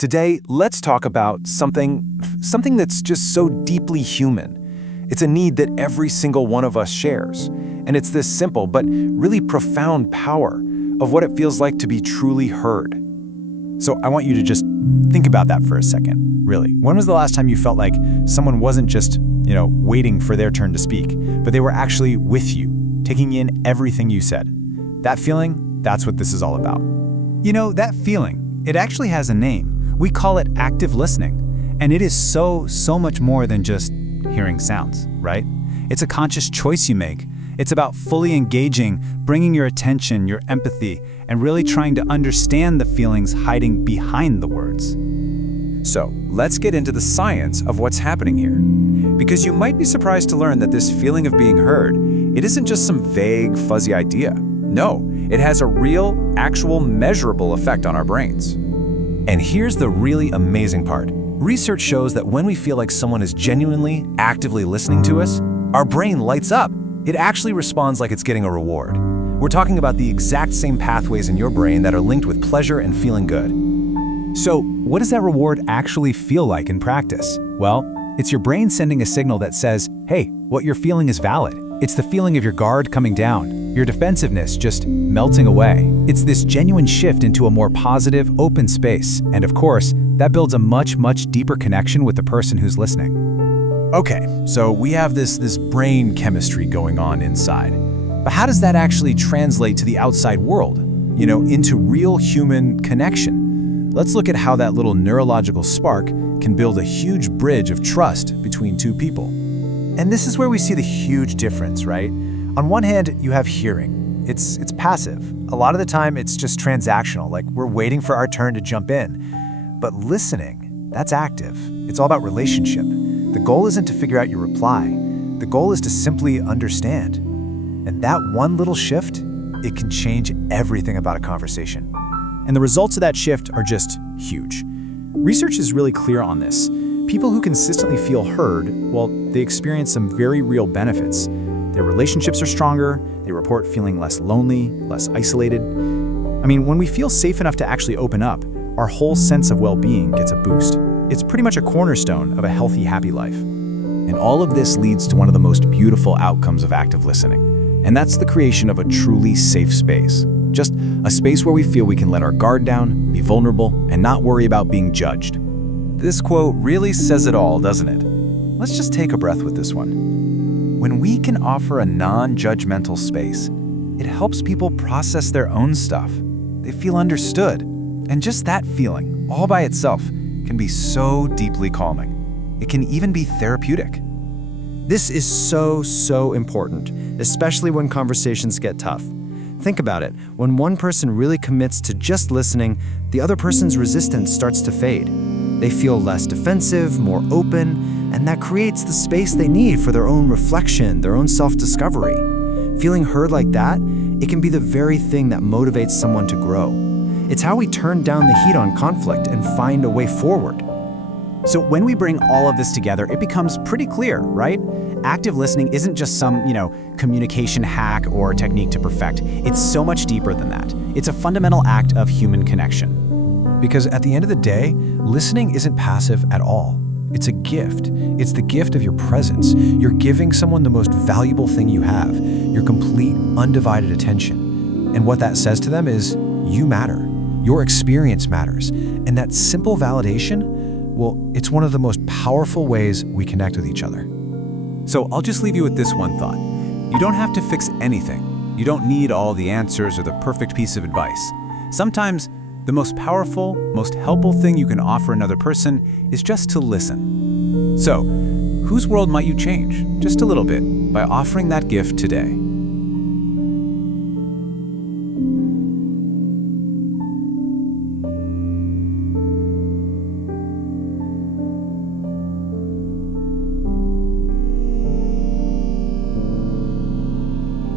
Today, let's talk about something that's just so deeply human. It's a need that every single one of us shares. And it's this simple but really profound power of what it feels like to be truly heard. So I want you to just think about that for a second, really. When was the last time you felt like someone wasn't just, waiting for their turn to speak, but they were actually with you, taking in everything you said? That feeling, that's what this is all about. That feeling, it actually has a name. We call it active listening. And it is so much more than just hearing sounds, right? It's a conscious choice you make. It's about fully engaging, bringing your attention, your empathy, and really trying to understand the feelings hiding behind the words. So, let's get into the science of what's happening here. Because you might be surprised to learn that this feeling of being heard, it isn't just some vague, fuzzy idea. No, it has a real, actual, measurable effect on our brains. And here's the really amazing part. Research shows that when we feel like someone is genuinely, actively listening to us, our brain lights up. It actually responds like it's getting a reward. We're talking about the exact same pathways in your brain that are linked with pleasure and feeling good. So, what does that reward actually feel like in practice? Well, it's your brain sending a signal that says, hey, what you're feeling is valid. It's the feeling of your guard coming down, your defensiveness just melting away. It's this genuine shift into a more positive, open space. And of course, that builds a much deeper connection with the person who's listening. Okay, so we have this brain chemistry going on inside. But how does that actually translate to the outside world? Into real human connection? Let's look at how that little neurological spark can build a huge bridge of trust between two people. And this is where we see the huge difference, right? On one hand, you have hearing. It's passive. A lot of the time, it's just transactional, like we're waiting for our turn to jump in. But listening, that's active. It's all about relationship. The goal isn't to figure out your reply. The goal is to simply understand. And that one little shift, it can change everything about a conversation. And the results of that shift are just huge. Research is really clear on this. People who consistently feel heard, well, they experience some very real benefits. Their relationships are stronger, they report feeling less lonely, less isolated. When we feel safe enough to actually open up, our whole sense of well-being gets a boost. It's pretty much a cornerstone of a healthy, happy life. And all of this leads to one of the most beautiful outcomes of active listening. And that's the creation of a truly safe space. Just a space where we feel we can let our guard down, be vulnerable, and not worry about being judged. This quote really says it all, doesn't it? Let's just take a breath with this one. When we can offer a non-judgmental space, it helps people process their own stuff. They feel understood. And just that feeling, all by itself, can be so deeply calming. It can even be therapeutic. This is so important, especially when conversations get tough. Think about it. When one person really commits to just listening, the other person's resistance starts to fade. They feel less defensive, more open, and that creates the space they need for their own reflection, their own self-discovery. Feeling heard like that, it can be the very thing that motivates someone to grow. It's how we turn down the heat on conflict and find a way forward. So when we bring all of this together, it becomes pretty clear, right? Active listening isn't just some, communication hack or technique to perfect. It's so much deeper than that. It's a fundamental act of human connection. Because at the end of the day, listening isn't passive at all. It's a gift. It's the gift of your presence. You're giving someone the most valuable thing you have, your complete, undivided attention. And what that says to them is, you matter. Your experience matters. And that simple validation, well, it's one of the most powerful ways we connect with each other. So I'll just leave you with this one thought. You don't have to fix anything. You don't need all the answers or the perfect piece of advice. Sometimes the most powerful, most helpful thing you can offer another person is just to listen. So, whose world might you change, just a little bit, by offering that gift today?